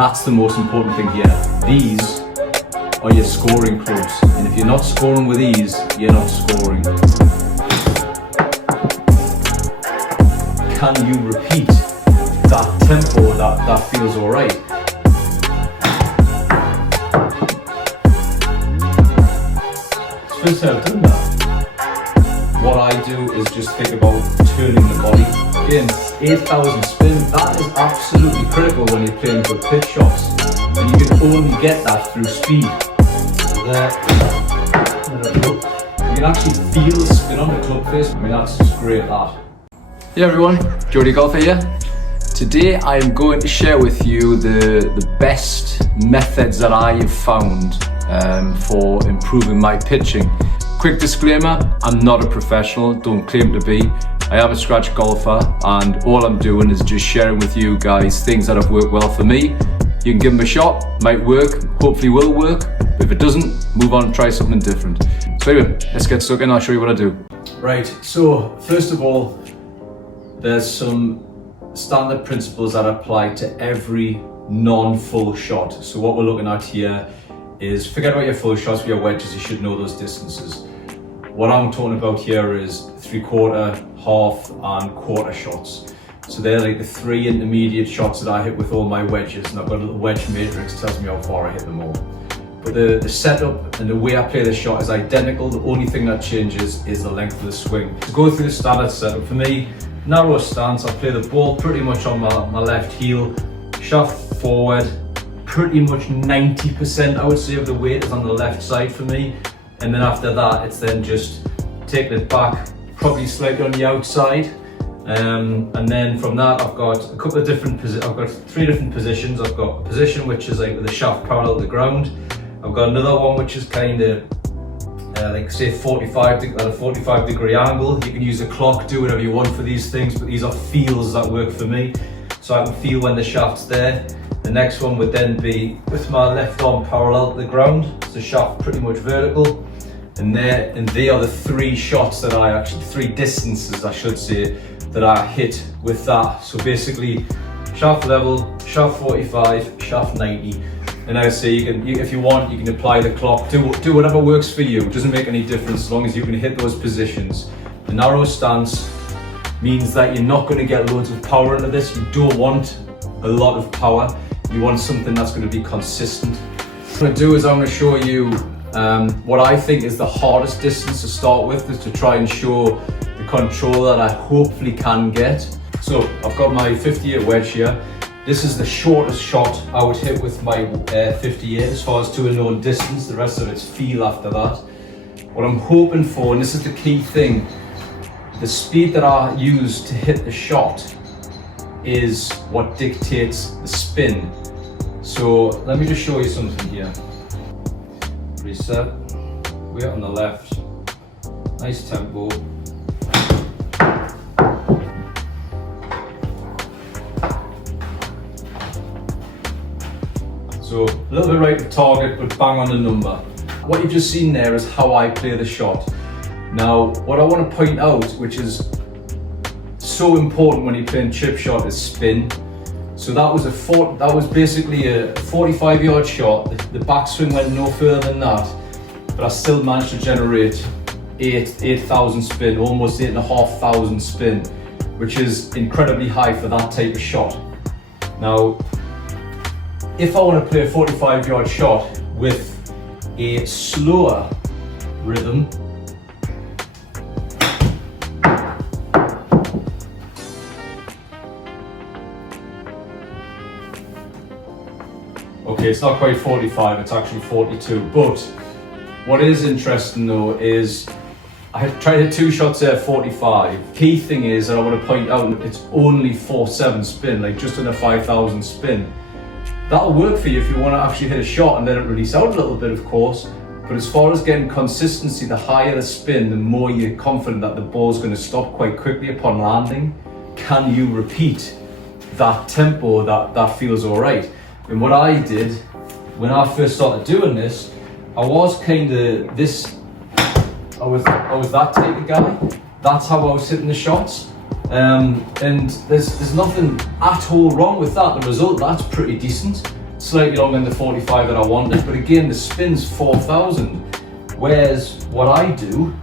That's the most important thing here. These are your scoring clubs, and if you're not scoring with these, you're not scoring. Can you repeat that tempo that feels alright? First time I've done that. What I do is just think about turning the body. Again, 8,000 spin, that is absolutely critical when you're playing good pitch shots. And you can only get that through speed. There. You can actually feel the spin on the club face. I mean, that's just great, that. Hey everyone, Geordie Golfer here. Today I am going to share with you the best methods that I have found for improving my pitching. Quick disclaimer, I'm not a professional, don't claim to be. I am a scratch golfer, and all I'm doing is just sharing with you guys things that have worked well for me. You can give them a shot, might work, hopefully will work. But if it doesn't, move on and try something different. So anyway, let's get stuck in, I'll show you what I do. Right, so first of all, there's some standard principles that apply to every non-full shot. So what we're looking at here is, forget about your full shots. With your wedges, you should know those distances. What I'm talking about here is 3/4, half and quarter shots. So they're like the three intermediate shots that I hit with all my wedges, and I've got a little wedge matrix that tells me how far I hit them all. But the setup and the way I play the shot is identical. The only thing that changes is the length of the swing. To go through the standard setup, for me, narrow stance, I play the ball pretty much on my left heel, shaft forward, pretty much 90% I would say of the weight is on the left side for me. And then after that, it's then just taking it back, probably slightly on the outside. And then from that, I've got a couple of different I've got three different positions. I've got a position which is like with the shaft parallel to the ground. I've got another one which is kind of like say 45 at a 45 degree angle. You can use a clock, do whatever you want for these things, but these are feels that work for me. So I can feel when the shaft's there. The next one would then be with my left arm parallel to the ground. It's the shaft pretty much vertical. And they are the three shots that three distances I should say, that I hit with that. So basically, shaft level, shaft 45, shaft 90. And I would say if you want, you can apply the clock, do whatever works for you. It doesn't make any difference as long as you can hit those positions. The narrow stance means that you're not going to get loads of power into this. You don't want a lot of power. You want something that's going to be consistent. What I'm going to do is I'm going to show you what I think is the hardest distance to start with, is to try and show the control that I hopefully can get. So I've got my 58 wedge here. This is the shortest shot I would hit with my 58 as far as to a known distance. The rest of it's feel after that. What I'm hoping for, and this is the key thing, the speed that I use to hit the shot is what dictates the spin. So let me just show you something here. Reset, weight on the left, nice tempo. So a little bit right of target, but bang on the number. What you've just seen there is how I play the shot. Now, what I want to point out, which is so important when you're playing chip shot, is spin. So that was basically a 45-yard shot. The backswing went no further than that, but I still managed to generate 8,000 spin, almost 8,500 spin, which is incredibly high for that type of shot. Now, if I want to play a 45-yard shot with a slower rhythm, okay, it's not quite 45, it's actually 42. But what is interesting though is I tried two shots there at 45. Key thing is that I want to point out it's only 4.7 spin, like just under 5,000 spin. That'll work for you if you want to actually hit a shot and let it release out a little bit, of course. But as far as getting consistency, the higher the spin, the more you're confident that the ball's going to stop quite quickly upon landing. Can you repeat that tempo that feels all right? And what I did when I first started doing this, I was kind of this. I was that type of guy. That's how I was hitting the shots. And there's nothing at all wrong with that. The result, that's pretty decent. slightly longer than the 45 that I wanted, but again, the spin's 4,000. Whereas what I do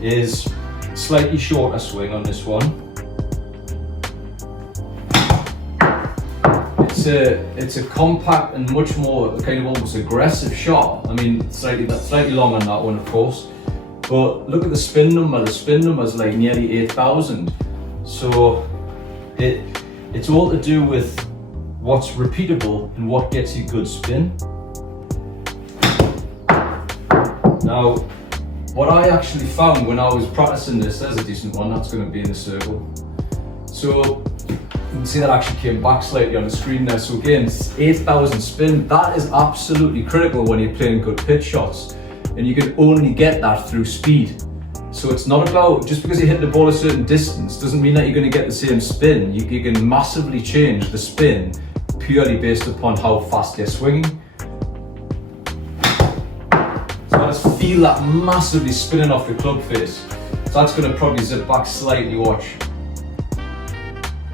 is slightly shorter swing on this one. It's a compact and much more kind of almost aggressive shot. I mean, slightly long on that one, of course. But look at the spin number. The spin number is like nearly 8,000. So it's all to do with what's repeatable and what gets you good spin. Now, what I actually found when I was practicing this, there's a decent one, that's going to be in the circle. So you can see that actually came back slightly on the screen there. So again, 8,000 spin, that is absolutely critical when you're playing good pitch shots. And you can only get that through speed. So it's not about, just because you hit the ball a certain distance, doesn't mean that you're going to get the same spin. You can massively change the spin purely based upon how fast you're swinging. So I just feel that massively spinning off the club face. So that's going to probably zip back slightly, watch.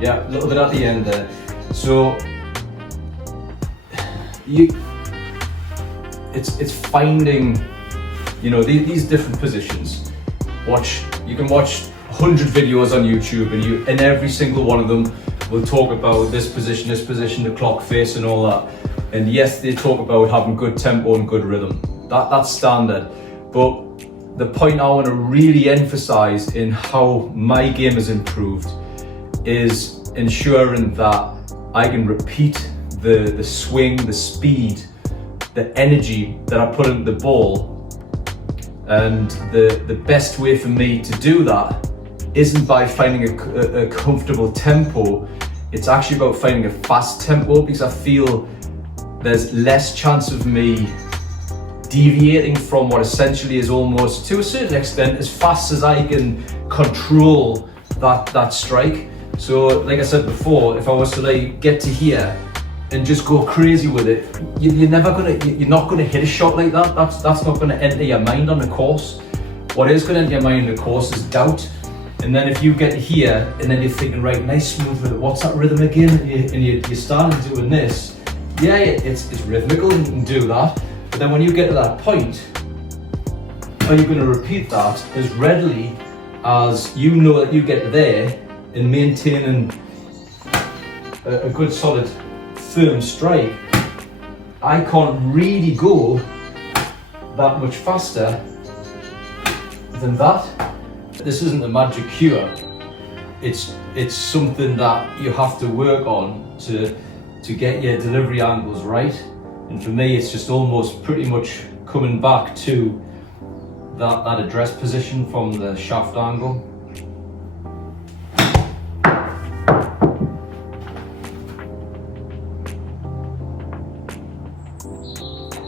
Yeah, a little bit at the end there. So it's finding, you know, these different positions. You can watch 100 videos on YouTube, and every single one of them will talk about this position, the clock face and all that. And yes, they talk about having good tempo and good rhythm. That's standard. But the point I want to really emphasize in how my game has improved is ensuring that I can repeat the swing, the speed, the energy that I put into the ball. And the best way for me to do that isn't by finding a comfortable tempo. It's actually about finding a fast tempo, because I feel there's less chance of me deviating from what essentially is almost, to a certain extent, as fast as I can control that strike. So like I said before, if I was to like get to here and just go crazy with it, you're not gonna hit a shot like that. That's not gonna enter your mind on the course. What is gonna enter your mind on the course is doubt. And then if you get here and then you're thinking, right, nice smooth rhythm, what's that rhythm again? And you're starting doing this. Yeah, it's rhythmical and you can do that. But then when you get to that point, are you gonna repeat that as readily as you know that you get there and maintaining a good solid firm strike? I can't really go that much faster than that. This isn't a magic cure. It's something that you have to work on to get your delivery angles right. And for me, it's just almost pretty much coming back to that address position from the shaft angle.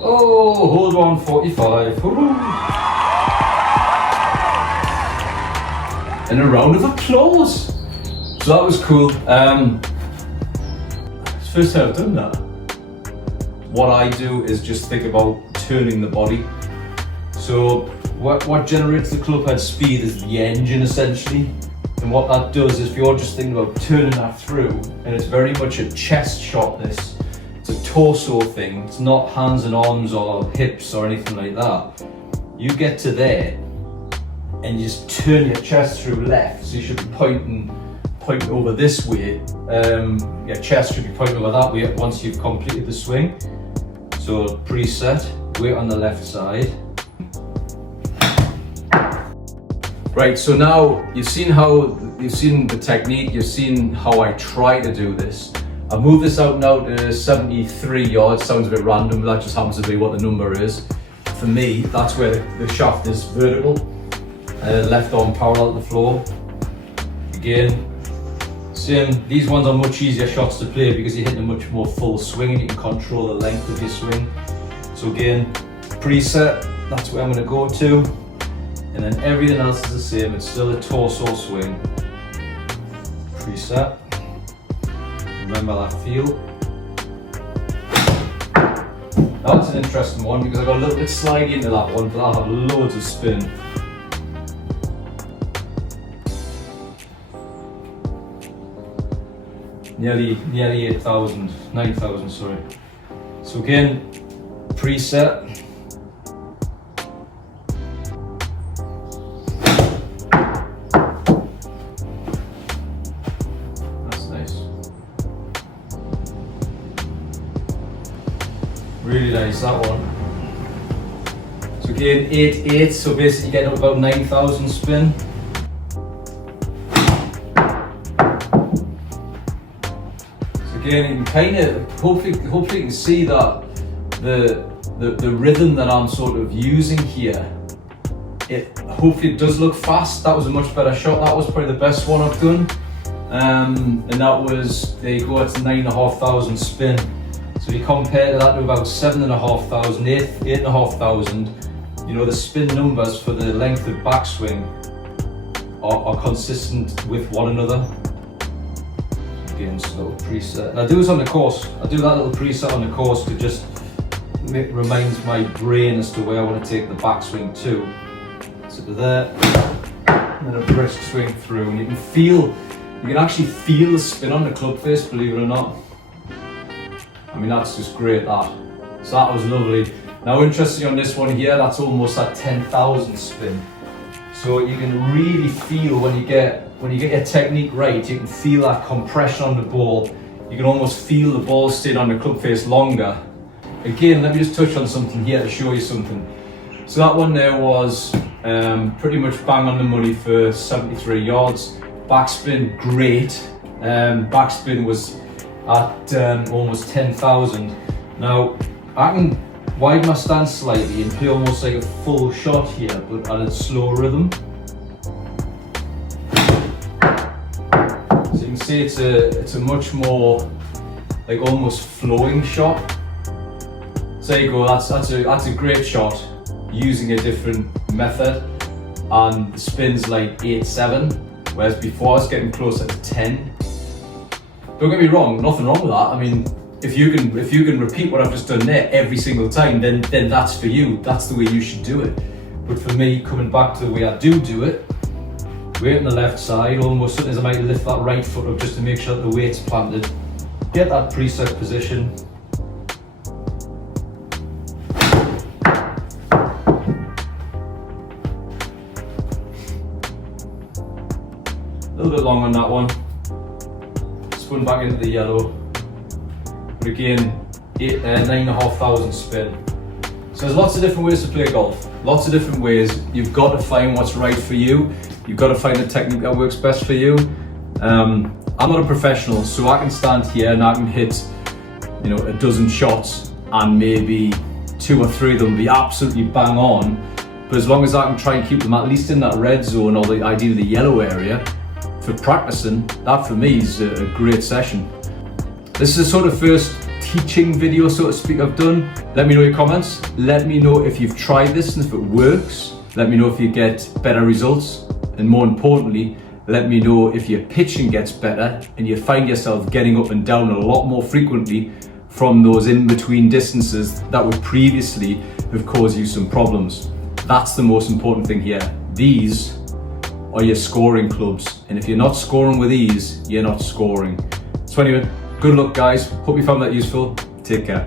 Oh, hold on, 45. Hooray. And a round of applause. So that was cool. It's the first time I've done that. What I do is just think about turning the body. So what generates the club head speed is the engine, essentially. And what that does is, if you're just thinking about turning that through, and it's very much a chest shot, this. It's a torso thing. It's not hands and arms or hips or anything like that. You get to there and you just turn your chest through left. So you should be pointing over this way. Your chest should be pointing over that way once you've completed the swing. So preset, weight on the left side. Right, so now you've seen the technique, you've seen how I try to do this. I move this out now to 73 yards, sounds a bit random, but that just happens to be what the number is. For me, that's where the shaft is vertical, left arm parallel to the floor. Again, same, these ones are much easier shots to play because you're hitting a much more full swing and you can control the length of your swing. So again, preset, that's where I'm going to go to. And then everything else is the same, it's still a torso swing. Preset. Remember that feel. That's an interesting one because I got a little bit slidey into that one, but I'll have loads of spin. nearly 8,000, 9,000, sorry. So again, preset. That's nice. Really nice, that one. So again, 8, so basically getting up about 9,000 spin. So again, you can kind of, hopefully you can see that the rhythm that I'm sort of using here, hopefully it does look fast. That was a much better shot. That was probably the best one I've done. And that was, there you go, it's 9,500 spin. So you compare that to about 7,500, 8,500, you know, the spin numbers for the length of backswing are consistent with one another. Again, just a little preset. And I do this on the course. I do that little preset on the course to just reminds my brain as to where I want to take the backswing to. So to there, and then a brisk swing through, and you can actually feel the spin on the club face, believe it or not. I mean, that's just great, that. So that was lovely. Now, interesting on this one here, that's almost at 10,000 spin. So you can really feel when you get your technique right, you can feel that compression on the ball. You can almost feel the ball staying on the club face longer. Again, let me just touch on something here to show you something. So that one there was pretty much bang on the money for 73 yards. Backspin, great. Backspin was at almost 10,000. Now, I can widen my stance slightly and play almost like a full shot here, but at a slow rhythm. So you can see it's a much more like almost flowing shot. So there you go, that's a great shot using a different method, and the spin's like 8-7, whereas before I was getting closer to 10. Don't get me wrong, nothing wrong with that. I mean, if you can repeat what I've just done there every single time, then that's for you. That's the way you should do it. But for me, coming back to the way I do it, weight on the left side, almost sometimes I might lift that right foot up just to make sure that the weight's planted. Get that preset position. A little bit long on that one. Spun back into the yellow. But again, 9,500 spin. So there's lots of different ways to play golf. Lots of different ways. You've got to find what's right for you. You've got to find the technique that works best for you. I'm not a professional, so I can stand here and I can hit, you know, a dozen shots and maybe 2 or 3 of them be absolutely bang on. But as long as I can try and keep them at least in that red zone, or ideally the yellow area, for practicing, that for me is a great session. This is the sort of first teaching video, so to speak, I've done. Let me know your comments. Let me know if you've tried this and if it works. Let me know if you get better results. And more importantly, let me know if your pitching gets better and you find yourself getting up and down a lot more frequently from those in-between distances that would previously have caused you some problems. That's the most important thing here. These are your scoring clubs, and if you're not scoring with these, you're not scoring. So anyway, good luck guys, hope you found that useful. Take care.